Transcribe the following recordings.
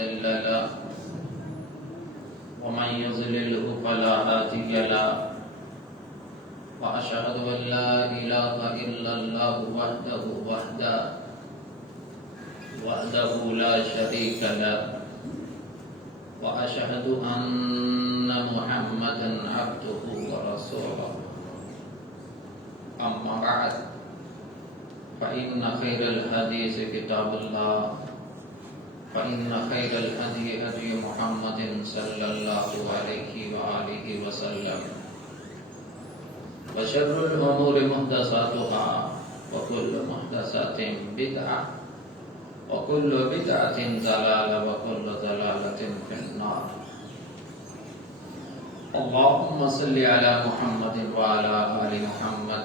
مضل له ومن يضلله فلا هادي له وأشهد أن لا إله إلا الله وحده لا شريك له وأشهد أن محمدا عبده ورسوله أما بعد فإن خير الحديث كتاب الله فإن خير الهدي هدي محمد صلى الله عليه وآله وسلم وشر الأمور محدثاتها وكل محدثة بدعة وكل بدعة ضلالة وكل ضلالة في النار. اللهم صل على محمد وعلى آل محمد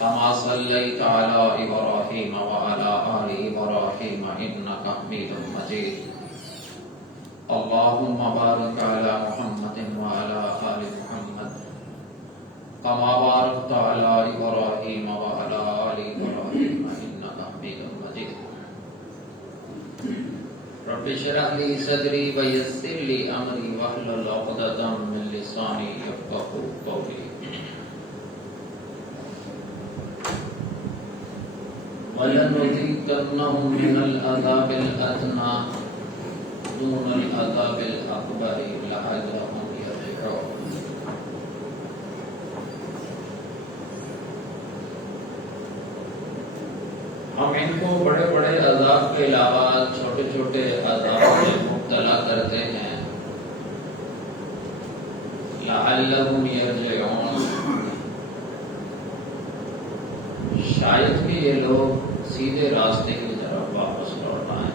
كما صليت على إبراهيم وعلى آل إبراهيم إنك حميد مجيد. اللهم بارك على محمد وعلى آل محمد كما باركت على إبراهيم وعلى آل إبراهيم إنك حميد مجيد. رب اشرح لي صدري ويسر لي أمري واحلل عقدة من لساني يفقهوا قولي. وَلَنُذِيقَنَّهُم مِّنَ الْعَذَابِ الْأَدْنَىٰ دُونَ الْعَذَابِ الْأَكْبَرِ لَعَلَّهُمْ يَرْجِعُونَ. ہم ان کو بڑے بڑے عذاب کے علاوہ چھوٹے چھوٹے عذابوں میں مبتلا کرتے ہیں. لَعَلَّهُمْ يَرْجِعُونَ، شاید کہ یہ لوگ سیدھے راستے کی طرف واپس لوٹ آئیں.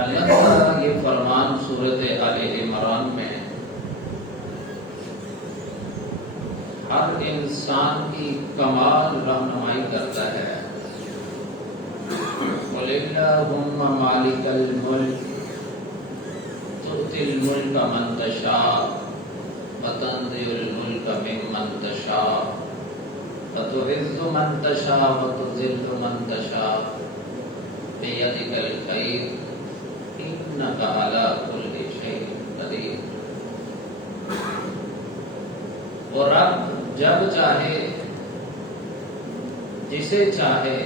اللہ تعالیٰ یہ فرمان سورۃ آل عمران میں ہر انسان کی کمال رہنمائی کرتا ہے. قُلِ اللَّهُمَّ مَالِكَ الْمُلْكِ تُؤْتِي الْمُلْكَ مَن تَشَاءُ وَتَنزِعُ الْمُلْكَ مِمَّن تَشَاءُ وَتُعِزُّ مَن تَشَاءُ وَتُذِلُّ مَن تَشَاءُ بِيَدِكَ الْخَيْرُ إِنَّكَ عَلَىٰ كُلِّ شَيْءٍ قَدِيرٌ. وہ رب جب چاہے جسے چاہے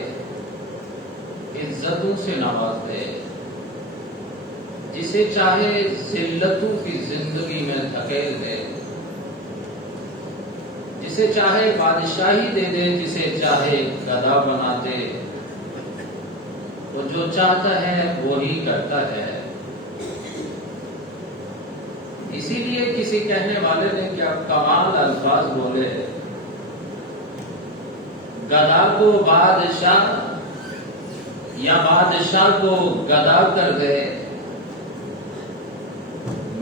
عزتوں سے نواز دے، جسے چاہے ذلتوں کی زندگی میں دھکیل دے، جسے چاہے بادشاہی دے دے، جسے چاہے گدھا بنا دے. وہ جو چاہتا ہے وہی کرتا ہے. اسی لیے کسی کہنے والے نے کیا کمال الفاظ بولے، گدھا کو بادشاہ یا بادشاہ کو گدھا کر دے.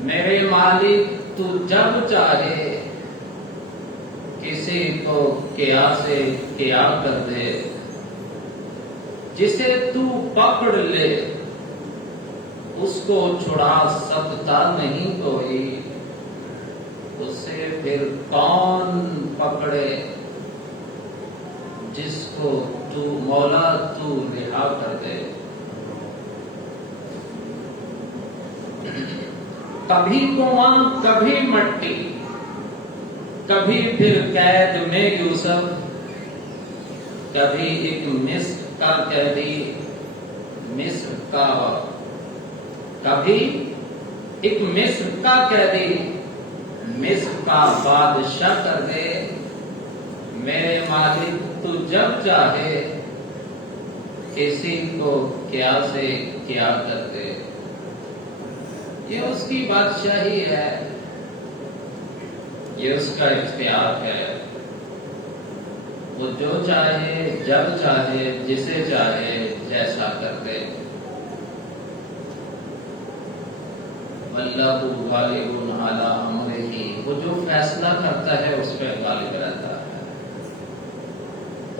میرے مالک تو جب چاہے کسی کو کیا سے کیا کر دے. جسے تو پکڑ لے اس کو چھڑا سکتا نہیں کوئی. اسے پھر کون پکڑے جس کو تو مولا تو رہا کر دے. کبھی کنواں کبھی مٹی، کبھی پھر قید میں یوسف، کبھی ایک مصر کا قیدی مصر کا، کبھی ایک مصر کا قیدی مصر کا بادشاہ کر دے. میرے مالک تو جب چاہے کسی کو کیا سے کیا کر دے. یہ اس کی بادشاہی ہے، یہ اس کا اختیار ہے. وہ جو چاہے جب چاہے جسے چاہے جیسا کر دے. وَاللَّهُ غَالِبٌ عَلَىٰ أَمْرِهِ، وہ جو فیصلہ کرتا ہے اس پہ غالب رہتا ہے.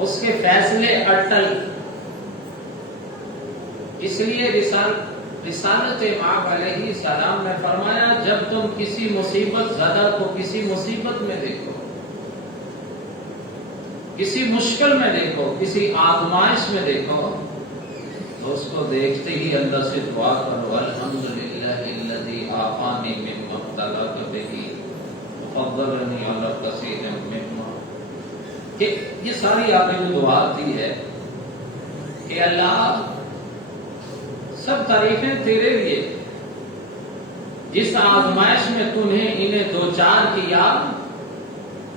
اس کے فیصلے اٹل. اس لیے رسالت مآب علیہ السلام نے فرمایا جب تم کسی مصیبت زدہ کو کسی مصیبت میں دیکھو کسی مشکل میں دیکھو، کسی آزمائش میں دیکھو، تو اس کو دیکھتے ہی اللہ سے دعا کرو، الحمدللہ الذی عافانی مما ابتلاک بہ وفضلنی علی کثیر مما، کہ یہ ساری آپ نے جو دعا دی ہے کہ اللہ سب تعریفیں تیرے لیے، جس آزمائش میں تمہیں انہیں دو چار کیا،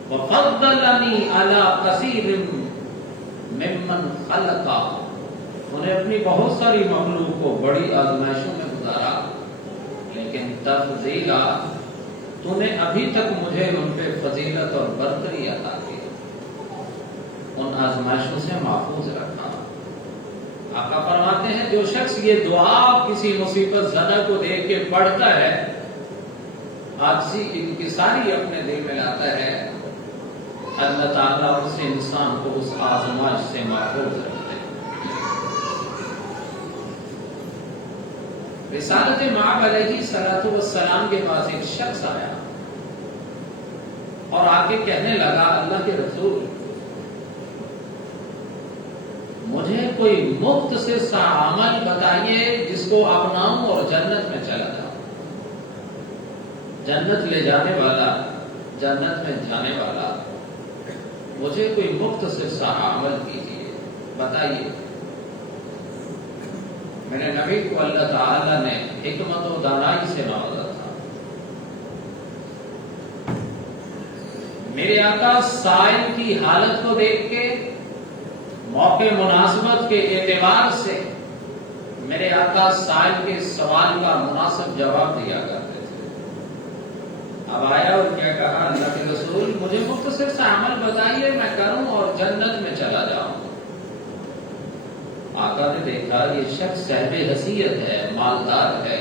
وفضلنی علی کثیر ممن خلقا، انہیں اپنی بہت ساری مخلوق کو بڑی آزمائشوں میں گزارا، لیکن تفضیلا تو نے ابھی تک مجھے ان پہ فضیلت اور برتری عطا کی، ان آزمائشوں سے محفوظ رکھا۔ آقا فرماتے ہیں جو شخص یہ دعا کسی مصیبت زدہ کو دیکھ کے پڑھتا ہے، عاجزی انکساری اپنے دل میں لاتا ہے، اللہ تعالیٰ اس انسان کو اس آزمائش سے محفوظ رکھتے ہیں۔ رسالت مآب علیہ الصلوۃ والسلام کے پاس ایک شخص آیا اور آگے کہنے لگا، اللہ کے رسول مجھے کوئی مختصر سا عمل بتائیے جس کو اپناؤں اور جنت میں چلا جاؤں، جنت لے جانے والا، جنت میں جانے والا، مجھے کوئی مختصر سا عمل کیجیے، بتائیے۔ میرے نبی کو اللہ تعالی نے حکمت و دانائی سے نوازا تھا۔ میرے آقا سائل کی حالت کو دیکھ کے، موقع مناسبت کے اعتبار سے میرے آقا سائل کے سوال کا مناسب جواب دیا کرتے تھے۔ اب آیا اور کیا کہا، اللہ کے رسول مجھے مختصر سا عمل بتائیے میں کروں اور جنت میں چلا جاؤں۔ آقا نے دیکھا یہ شخص صاحب حیثیت ہے، مالدار ہے،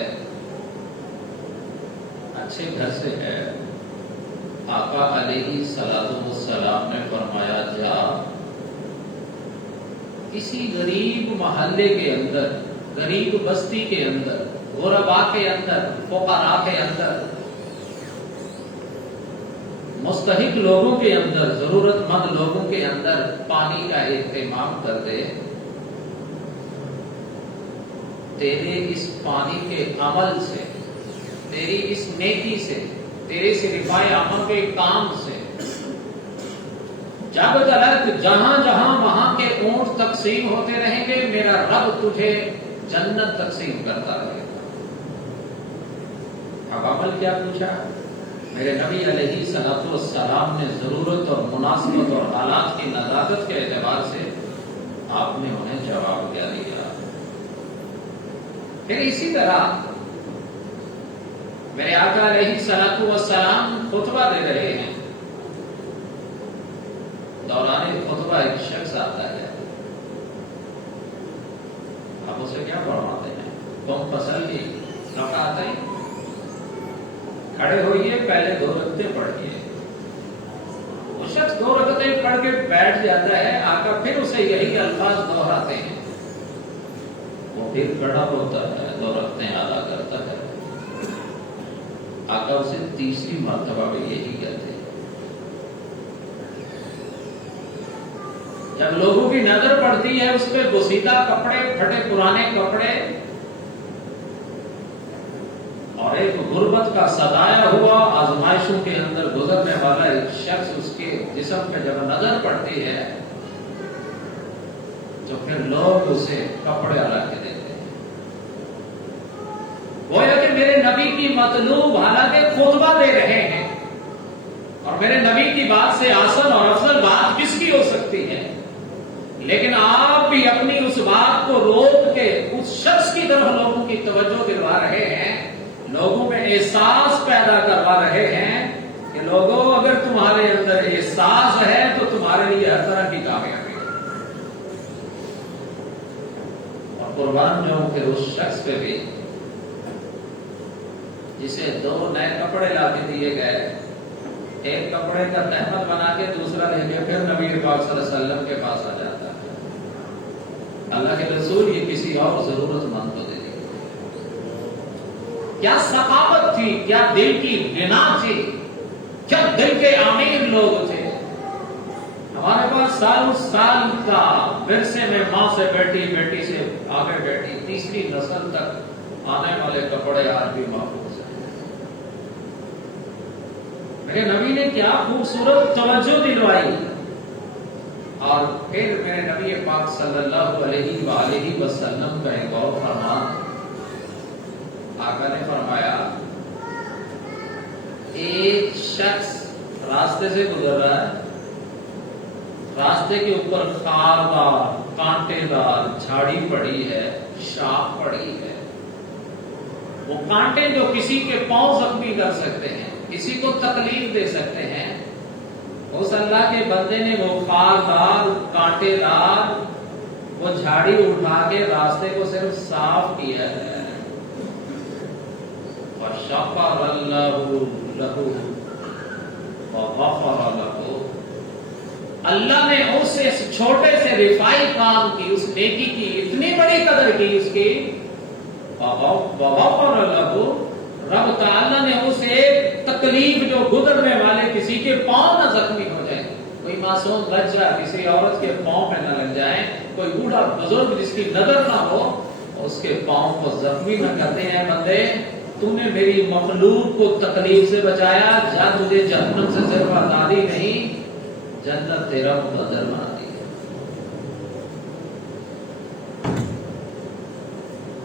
اچھے گھر سے ہے۔ آقا علیہ السلام نے فرمایا، جا کسی غریب محلے کے اندر، غریب بستی کے اندر، غربا کے اندر، فقراء کے اندر، مستحق لوگوں کے اندر، ضرورت مند لوگوں کے اندر پانی کا اہتمام کر دے۔ تیرے اس پانی کے عمل سے، تیری اس نیکی سے، تیرے اس رفاع عمل کے کام سے، جب تلک جہاں جہاں وہاں کے اونٹ تقسیم ہوتے رہیں گے، میرا رب تجھے جنت تقسیم کرتا رہے گا۔ اب عمل کیا پوچھا؟ میرے نبی علیہ الصلوۃ والسلام نے ضرورت اور مناسبت اور حالات کی نزاکت کے اعتبار سے آپ نے انہیں جواب کیا دیا۔ پھر اسی طرح میرے آقا علیہ الصلوۃ والسلام خطبہ دے رہے ہیں، دوران خطبہ ایک شخص آتا ہے، آپ اسے کیا فرماتے ہیں، تم فصل کی رکعتیں کھڑے ہوئیے، پہلے 2 رکعتیں پڑھیے۔ وہ شخص 2 رکعتیں پڑھ کے بیٹھ جاتا ہے، آقا پھر اسے یہی الفاظ دہراتے ہیں، وہ پھر کھڑا ہوتا ہے، 2 رکعتیں ادا کرتا ہے، آقا اسے تیسری مرتبہ بھی یہی کہتے ہیں۔ جب لوگوں کی نظر پڑتی ہے اس پہ بوسیدہ کپڑے، پھٹے پرانے کپڑے اور ایک غربت کا سدایا ہوا آزمائشوں کے اندر گزرنے والا ایک شخص، اس کے جسم پہ جب نظر پڑتی ہے تو پھر لوگ اسے کپڑے لا کے دیتے ہیں۔ گویا کہ میرے نبی کی مطلوب حالانکہ خطبہ دے رہے ہیں، اور میرے نبی کی بات سے آسن اور افضل بات کس کی ہو سکتی ہے، لیکن آپ بھی اپنی اس بات کو روک کے اس شخص کی طرف لوگوں کی توجہ دلوا رہے ہیں، لوگوں میں احساس پیدا کروا رہے ہیں کہ لوگوں اگر تمہارے اندر احساس ہے تو تمہارے لیے ہر طرح کی کامیابی ہے۔ اور قربان جاؤں کہ اس شخص پہ بھی جسے 2 نئے کپڑے لا کے دیے گئے، ایک کپڑے کا تہمت بنا کے دوسرا لے کے پھر نبی پاک صلی اللہ علیہ وسلم کے پاس آ جاتا ہے، اللہ کے رسول یہ کسی اور ضرورت مند کو دے دی۔ کیا ثقافت تھی، کیا دل کی غنا تھی، کیا دل کے امیر لوگ تھے۔ ہمارے پاس سال کا ورثے میں ماں سے بیٹی، بیٹی سے آگے بیٹی، تیسری نسل تک آنے والے کپڑے آج بھی محفوظ ہیں۔ میرے نبی نے کیا خوبصورت توجہ دلوائی، اور پھر میرے نبی پاک صلی اللہ علیہ وآلہ وسلم کا ایک اور فرمان، آقا نے فرمایا ایک شخص راستے سے گزر رہا ہے، راستے کے اوپر خاردار، کانٹے دار جھاڑی پڑی ہے، شاخ پڑی ہے، وہ کانٹے جو کسی کے پاؤں زخمی کر سکتے ہیں، کسی کو تکلیف دے سکتے ہیں، اس اللہ کے بندے نے وہ خاردار، کانٹے دار وہ جھاڑی اٹھا کے راستے کو صرف صاف کیا ہے۔ وَشَكَرَ اللَّهُ لَهُ وَغَفَرَ لَهُ، اللہ نے اسے اس چھوٹے سے رفائی کام کی، اس نیکی کی اتنی بڑی قدر کی اس کی، وَغَفَرَ لَهُ، رب تعالیٰ نے اسے تکلیف جو گزرنے والے کسی کے پاؤں نہ زخمی ہو جائے، کوئی معصوم بچہ کسی عورت کے پاؤں پہ نہ لگ جائے، کوئی بوڑھا بزرگ جس کی نظر نہ ہو اس کے پاؤں کو زخمی نہ کرتے ہیں، بندے تو نے میری مخلوق کو تکلیف سے بچایا، جا تجھے جہنم سے صرف آزادی نہیں، جنت تیرا مقدر بنا دی۔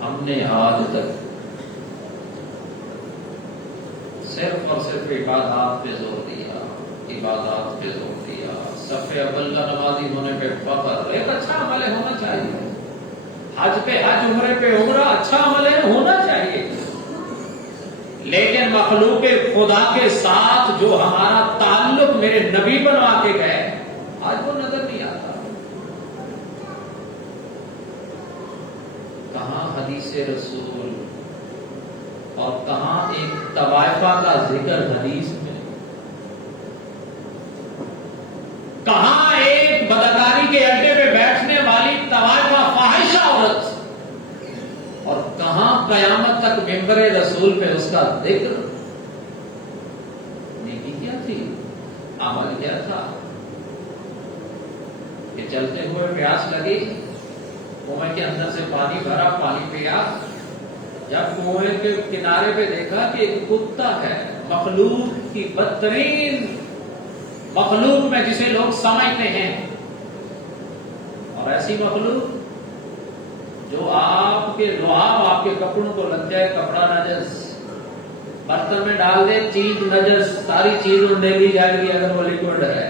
ہم نے آج تک صرف اور صرف عبادات پہ زور دیا، عبادات پہ زور دیا، صف اول کا نمازی ہونے پہ فخر، ایک اچھا عمل ہونا چاہیے، حج پہ حج، عمرے پہ عمرہ، اچھا عمل ہونا چاہیے، لیکن مخلوق خدا کے ساتھ جو ہمارا تعلق میرے نبی بنوا کے گئے آج وہ نظر نہیں آتا۔ کہاں حدیث رسول اور کہاں ایک طوائفہ کا ذکر حدیث میں، کہاں ایک بدکاری کے اڈے پہ بیٹھنے والی طوائفہ فاحشہ عورت، اور کہاں قیامت تک ممبر رسول پہ اس کا ذکر۔ نیکی کیا تھی، عمل کیا تھا کہ چلتے ہوئے پیاس لگی، کنویں کے اندر سے پانی بھرا، پانی پیا، جب کنویں کے کنارے پہ دیکھا کہ ایک کتا ہے، مخلوق کی بدترین مخلوق میں جسے لوگ سمجھتے ہیں، اور ایسی مخلوق جو آپ کے لعاب آپ کے کپڑوں کو لگ جائے، کپڑا نجس، برتن میں ڈال دے چیز نجس، ساری چیز ڈھونڈے لی جائے گی اگر وہ لیکوڈ ہے،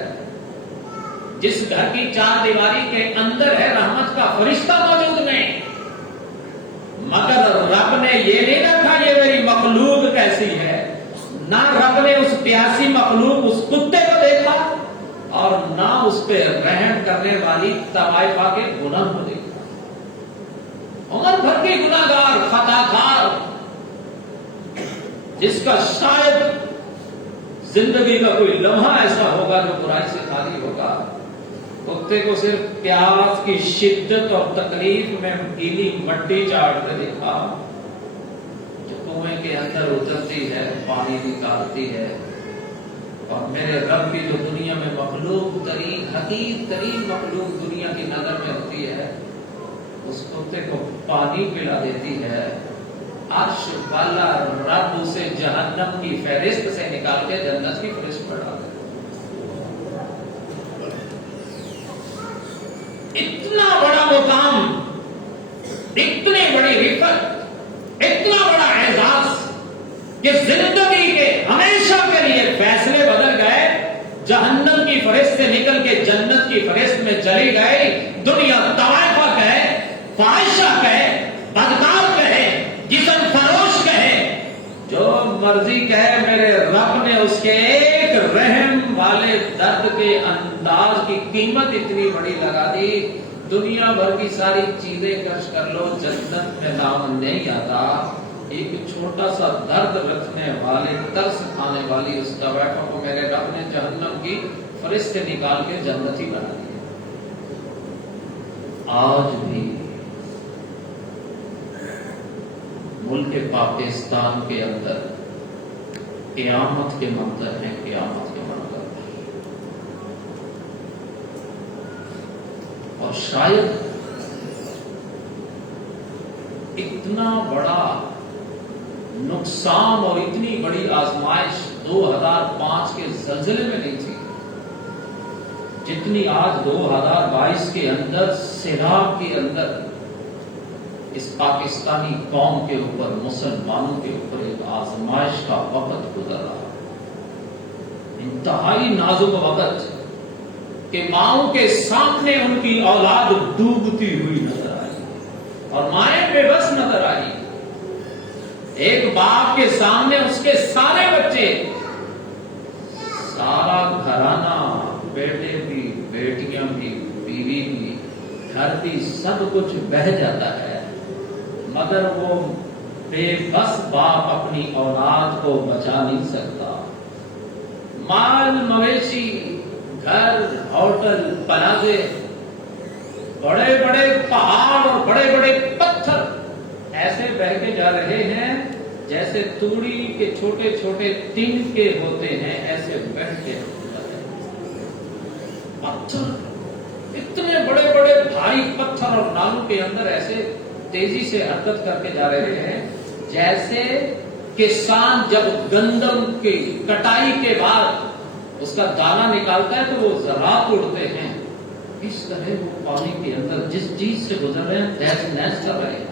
جس گھر کی چار دیواری کے اندر ہے رحمت کا فرشتہ موجود نہیں، مگر رب نے یہ نہیں رکھا یہ میری مخلوق کیسی ہے، نہ رب نے اس پیاسی مخلوق اس کتے کو دیکھا اور نہ اس پہ رحم کرنے والی طوائفہ کے گناہ کو دیکھا۔ عمر بھر کی گناہگار، خطا کار، جس کا شاید زندگی کا کوئی لمحہ ایسا ہوگا جو برائی سے خالی ہوگا، کتے کو صرف پیاس کی شدت اور تکلیف میں گیلی مٹی چاٹتے دیکھا، جو کنویں کے اندر اترتی ہے، پانی نکالتی ہے، اور میرے رب کی جو دنیا میں مخلوق ترین، حقیر ترین مخلوق دنیا کی نظر میں ہوتی ہے، اس کتے کو پانی پلا دیتی ہے، عرش والا رب اسے جہنم کی فہرست سے نکال کے جنت کی فہرست پر ڈال دیتا۔ اتنا بڑا مقام، اتنی بڑی رفت، اتنا بڑا اعزاز کہ زندگی کے ہمیشہ کے لیے فیصلے بدل گئے، جہنم کی فہرست سے نکل کے جنت کی فہرست میں چلی گئی۔ دنیا طوائفہ کہے، فاحشہ کہے، بدکار کہے، جسم فروش کہے، جو مرضی کہے، میرے رب نے اس کے ایک رحم والے درد کے انداز کی قیمت اتنی بڑی لگا دی، دنیا بھر کی ساری چیزیں خرچ کر لو، جنت میں نام نہیں آتا۔ ایک چھوٹا سا درد رکھنے والے، ترس کھانے والی اس طوائفہ کو میرے رب نے جہنم کی فہرست سے نکال کے جنتی بنا دیا۔ آج بھی ملک پاکستان کے اندر قیامت کے منظر ہیں، قیامت کے منظر۔ اور شاید اتنا بڑا نقصان اور اتنی بڑی آزمائش 2005 کے زلزلے میں نہیں تھی جتنی آج 2022 کے اندر سیلاب کے اندر اس پاکستانی قوم کے اوپر، مسلمانوں کے اوپر ایک آزمائش کا وقت گزر رہا، انتہائی نازک وقت کہ ماؤں کے سامنے ان کی اولاد ڈوبتی ہوئی نظر آئی اور مائیں بے بس نظر آئی۔ ایک باپ کے سامنے اس کے سارے بچے، سارا گھرانہ، بیٹے بھی، بیٹیاں بھی، بیوی بھی، گھر بھی، سب کچھ بہہ جاتا ہے، مگر وہ بے بس باپ اپنی اولاد کو بچا نہیں سکتا۔ مال مویشی، گھر، ہوٹل، پلازے، بڑے بڑے پہاڑ اور بڑے بڑے پتھر ایسے بہہ کے جا رہے ہیں جیسے توڑی کے چھوٹے چھوٹے تن کے ہوتے ہیں، ایسے بہہ کے پتھر، اتنے بڑے بڑے بھاری پتھر اور نالوں کے اندر ایسے تیزی سے حرکت کر کے جا رہے ہیں جیسے کسان جب گندم کی کٹائی کے بعد اس کا دانہ نکالتا ہے تو وہ ذرات اڑتے ہیں، اس طرح وہ پانی کے اندر جس چیز سے گزر رہے ہیں تہس نہس کر رہے ہیں۔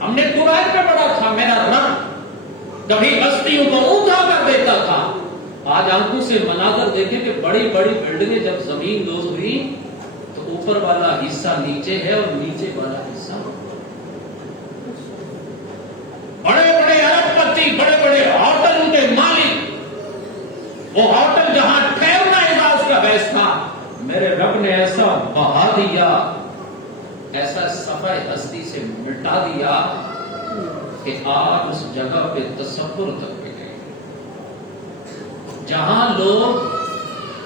ہم نے قرآن میں پڑھا تھا میرا رب کبھی بستیوں کو اونچا کر دیتا تھا، آج آنکھوں سے مناظر دیکھیں کہ بڑی بڑی بلڈنگیں جب زمین دوز ہوئی تو اوپر والا حصہ نیچے ہے اور نیچے والا حصہ، بڑے بڑے ارب پتی، بڑے بڑے ہوٹلوں کے مالک، وہ ہوٹل جہاں ٹھہرنا اعزاز کا باعث تھا، میرے رب نے ایسا بہا دیا، ایسا صفحہ ہستی سے مٹا دیا کہ آج اس جگہ پہ تصور تک بھی نہیں۔ جہاں لوگ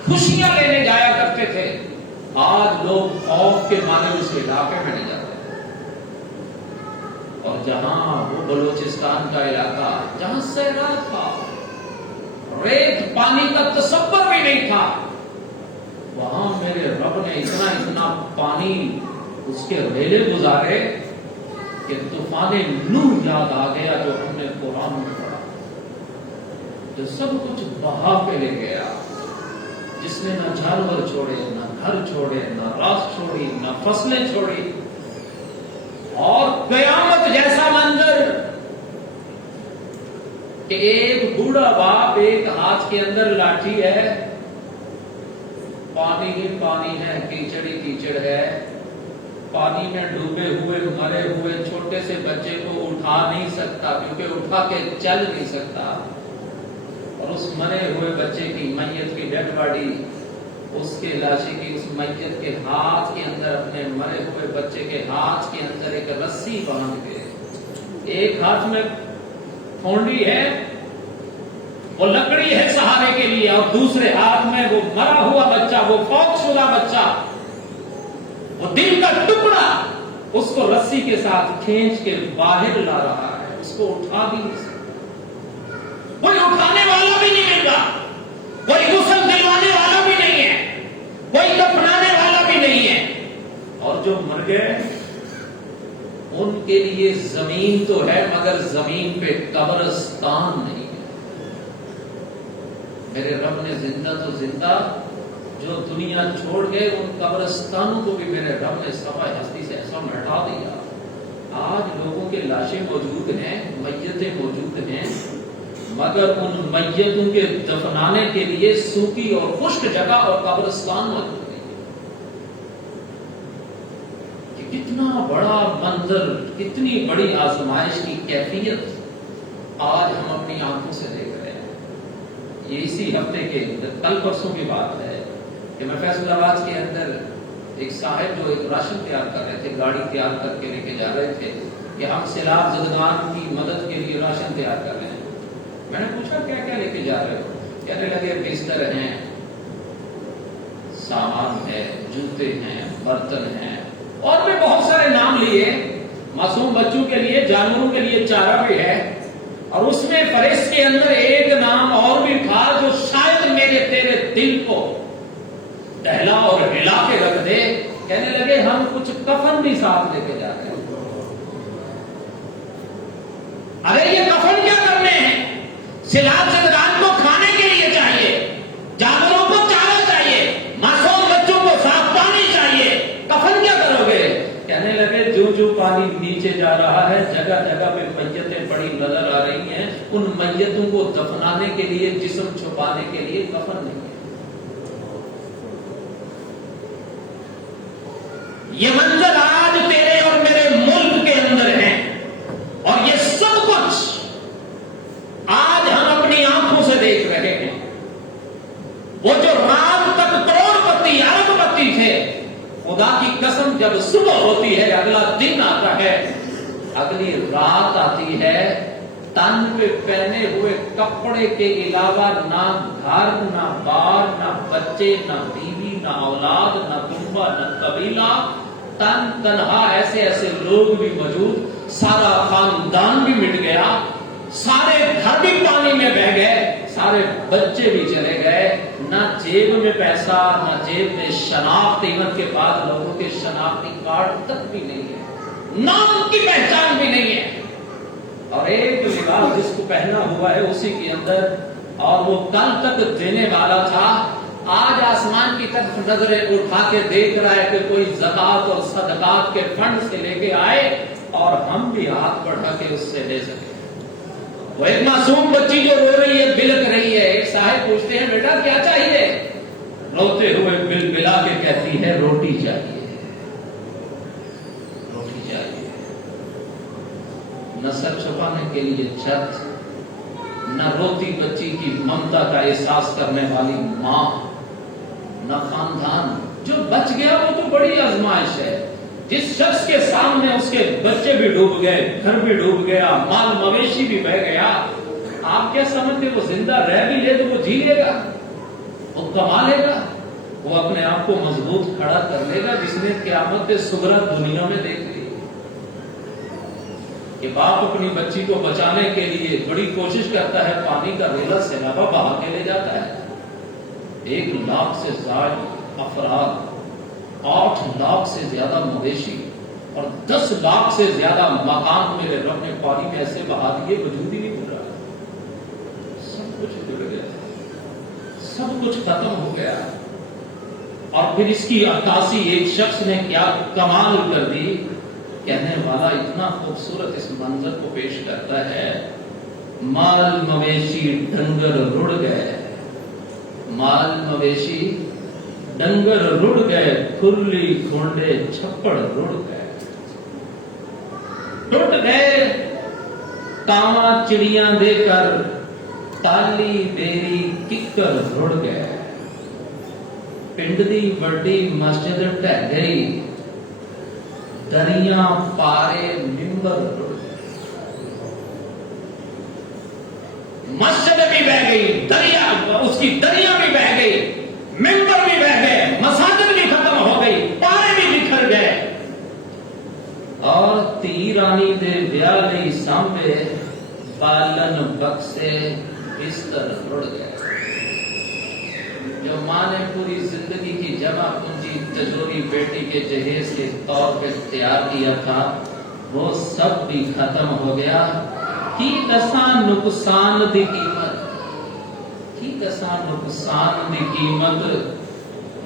خوشیاں لینے جایا کرتے تھے، آج لوگ خوف کے مارے اس علاقے میں نہیں جاتے۔ اور جہاں وہ بلوچستان کا علاقہ جہاں صحرا تھا، ریت پانی کا تصور بھی نہیں تھا، وہاں میرے رب نے اتنا پانی اس کے ریلے گزارے کہ طوفان نوح یاد آ گیا جو ہم نے قرآن میں پڑھا، جو سب کچھ بہا کے لے گیا، جس نے نہ جانور چھوڑے، نہ گھر چھوڑے، نہ راست چھوڑی، نہ فصلیں چھوڑی، اور قیامت جیسا منظر کہ ایک بوڑھا باپ ایک ہاتھ کے اندر لاٹھی ہے، پانی ہی پانی ہے، کیچڑ ہی کیچڑ ہے، پانی میں ڈوبے ہوئے مرے ہوئے چھوٹے سے بچے کو اٹھا نہیں سکتا کیونکہ اٹھا کے چل نہیں سکتا، اور اس مرے ہوئے بچے کی میت کی ڈیڈ باڈی، اس کے لاشی کی اس میت کے ہاتھ کے اندر، اپنے مرے ہوئے بچے کے ہاتھ کے اندر ایک رسی باندھ کے، ایک ہاتھ میں کھونڈی ہے، وہ لکڑی ہے سہارے کے لیے، اور دوسرے ہاتھ میں وہ مرا ہوا بچہ، وہ فوت شدہ بچہ، وہ دل کا ٹکڑا، اس کو رسی کے ساتھ کھینچ کے باہر لا رہا ہے، اس کو اٹھا بھی نہیں سکتا، کوئی اٹھانے والا بھی نہیں مل رہا، کوئی غسل دلوانے والا بھی نہیں ہے، کوئی دفنانے والا بھی نہیں ہے، اور جو مر گئے ان کے لیے زمین تو ہے مگر زمین پہ قبرستان نہیں ہے۔ میرے رب نے زندہ تو زندہ جو دنیا چھوڑ گئے ان قبرستانوں کو بھی میرے رب نے صفحہ ہستی سے ایسا مٹا دیا۔ آج لوگوں کے لاشیں موجود ہیں، میتیں موجود ہیں، مگر ان میتوں کے دفنانے کے لیے سوکھی اور خشک جگہ اور قبرستان موجود نہیں۔ کہ کتنا بڑا منظر، کتنی بڑی آزمائش کی کیفیت آج ہم اپنی آنکھوں سے دیکھ رہے ہیں۔ یہ اسی ہفتے کے کل پرسوں کی بات ہے کہ میں فیصل آباد کے اندر ایک صاحب جو ایک راشن تیار کر رہے تھے، گاڑی تیار کر کے لے کے جا رہے تھے کہ ہم سیلاب زدگان کی مدد کے لیے راشن تیار کر رہے ہیں۔ میں نے پوچھا کیا کیا لے کے جا رہے ہو؟ کہنے لگے بستر ہیں، سامان ہے، جوتے ہیں، برتن ہیں، اور بھی بہت سارے نام لیے، معصوم بچوں کے لیے، جانوروں کے لیے چارہ بھی ہے، اور اس میں فہرست کے اندر ایک نام اور بھی تھا جو شاید میرے تیرے دل کو ٹہلا اور ہلا کے رکھ دے. کہنے لگے ہم کچھ کفن بھی ساتھ لے کے جا رہے ہیں. ارے یہ کفن کیا کرنے ہیں؟ سلاد زندگان کو کھانے کے لیے چاہیے، جانوروں کو چارہ چاہیے، معصوم بچوں کو صاف پانی چاہیے، کفن کیا کرو گے؟ کہنے لگے جو پانی نیچے جا رہا ہے، جگہ جگہ پہ میتیں پڑی نظر آ رہی ہیں، ان میتوں کو دفنانے کے لیے، جسم چھپانے کے لیے کفن نہیں ہے. یہ منظر آج تیرے اور میرے ملک کے اندر ہے، اور یہ سب کچھ آج ہم اپنی آنکھوں سے دیکھ رہے ہیں. وہ جو رات تک کروڑ پتی ارب پتی تھے، خدا کی قسم جب صبح ہوتی ہے، اگلا دن آتا ہے، اگلی رات آتی ہے، تن پہ پہنے ہوئے کپڑے کے علاوہ نہ گھر، نہ بار، نہ بچے، نہ بیوی، نہ اولاد، نہ کنبہ، نہ قبیلہ، تن تنہا ایسے ایسے لوگ بھی موجود، سارا خاندان بھی مٹ گیا، سارے گھر بھی پانی میں بہ گئے، سارے بچے بھی چلے گئے، نہ جیب میں پیسہ، نہ جیب میں شناخت، ایون کے بعد لوگوں کے شناختی کارڈ تک بھی نہیں ہے، نام کی پہچان بھی نہیں ہے، اور ایک لباس جس کو پہنا ہوا ہے اسی کے اندر، اور وہ کل تک دینے والا تھا، آج آسمان کی طرف نظریں اٹھا کے دیکھ رہا ہے کہ کوئی زکات اور صدقات کے فنڈ سے لے کے آئے اور ہم بھی ہاتھ بڑھا کے اس سے لے سکے. وہ ایک معصوم بچی جو رو رہی ہے، بلک رہی ہے، ایک صاحب پوچھتے ہیں بیٹا کیا چاہیے؟ روتے ہوئے بل بلا کے کہتی ہے روٹی چاہیے، روٹی چاہیے. نسل چھپانے کے لیے چھت، نہ روتی بچی کی ممتا کا احساس کرنے والی ماں، نہ خاندان. جو بچ گیا وہ تو بڑی آزمائش ہے. جس شخص کے سامنے اس کے بچے بھی ڈوب گئے، گھر بھی ڈوب گیا، مال مویشی بھی بہ گیا، آپ کیا سمجھتے وہ زندہ رہ بھی لے تو وہ جی لے گا، وہ کما لے گا، وہ اپنے آپ کو مضبوط کھڑا کر لے گا؟ جس نے قیامت صغریٰ دنیا میں دیکھ لی کہ باپ اپنی بچی کو بچانے کے لیے بڑی کوشش کرتا ہے، پانی کا ریلا سیلابہ بہا کے لے جاتا ہے. 1 لاکھ سے زائد افراد، 8 لاکھ سے زیادہ مویشی اور 10 لاکھ سے زیادہ مکان میرے رب نے پانی میں ایسے بہا دیے، وجود ہی نہیں بن رہا. سب کچھ ڈر گیا، سب کچھ ختم ہو گیا. اور پھر اس کی عکاسی ایک شخص نے کیا کمال کر دی. کہنے والا اتنا خوبصورت اس منظر کو پیش کرتا ہے، مال مویشی ڈنگر رڑ گئے، مال مویشی ڈنگر رڑ گئے، کھرلی کھونڈے چھپڑ رڑ گئے، ٹوٹ گئے کاواں چڑیاں دے کر، تالی بیری ککر رڑ گئے، پنڈ دی بڑی مسجد ٹہ گئی، دریاں پارے ممبر رڑ گئے. مسجد بھی بہ گئی، دریا اس کی دریا بھی بہ گئی، ممبر بھی بہ گئے، مساجد بھی ختم ہو گئی، پارے بھی بکھر گئے. اور تیرانی دے ویاہ لئی سامبے، بالن بکسے بستر رڑ گئے. جو ماں نے پوری زندگی کی جمع پونجی تجوری بیٹی کے جہیز کے طور پہ تیار کیا تھا، وہ سب بھی ختم ہو گیا. کی دساں نقصان دی قیمت، کی دساں نقصان دی قیمت،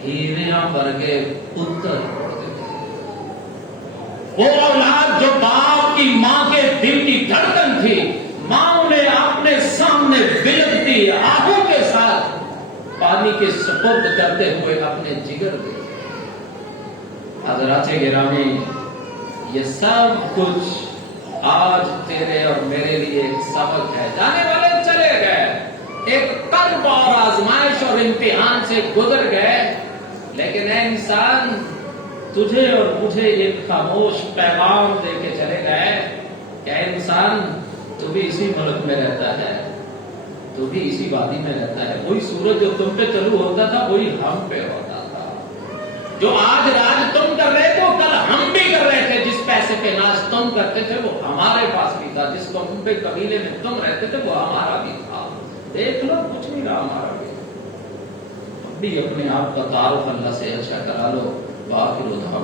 ہیریاں ورگے پتر رڑ گئے. وہ اولاد جو باپ کی ماں کے دل کی دھڑکن تھی، ماں انہیں اپنے سامنے بلکتی آہوں کے ساتھ پانی کے سپرد کرتے ہوئے اپنے جگر دے. حضرات گرامی، یہ سب کچھ آج تیرے اور میرے لیے ایک سبق ہے. جانے والے چلے گئے، ایک کرب اور آزمائش اور امتحان سے گزر گئے، لیکن اے انسان، تجھے اور مجھے ایک خاموش پیغام دے کے چلے گئے کہ اے انسان، تو بھی اسی ملک میں رہتا ہے، تو بھی اسی وادی میں رہتا ہے. وہی سورج جو تم پہ طلوع ہوتا تھا وہی ہم پہ ہوتا تھا. جو آج راج تم کر رہے تھے وہ کل ہم بھی کر رہے تھے. جس پیسے پہ ناز تم کرتے تھے وہ ہمارے پاس بھی تھا. جس قوم پہ قبیلے میں تم رہتے تھے وہ ہمارا بھی تھا. دیکھ لو، کچھ نہیں رہا ہمارا بھی. خود ہی اپنے آپ کا تعارف اللہ سے اچھا کرا لو. وآخر دعوانا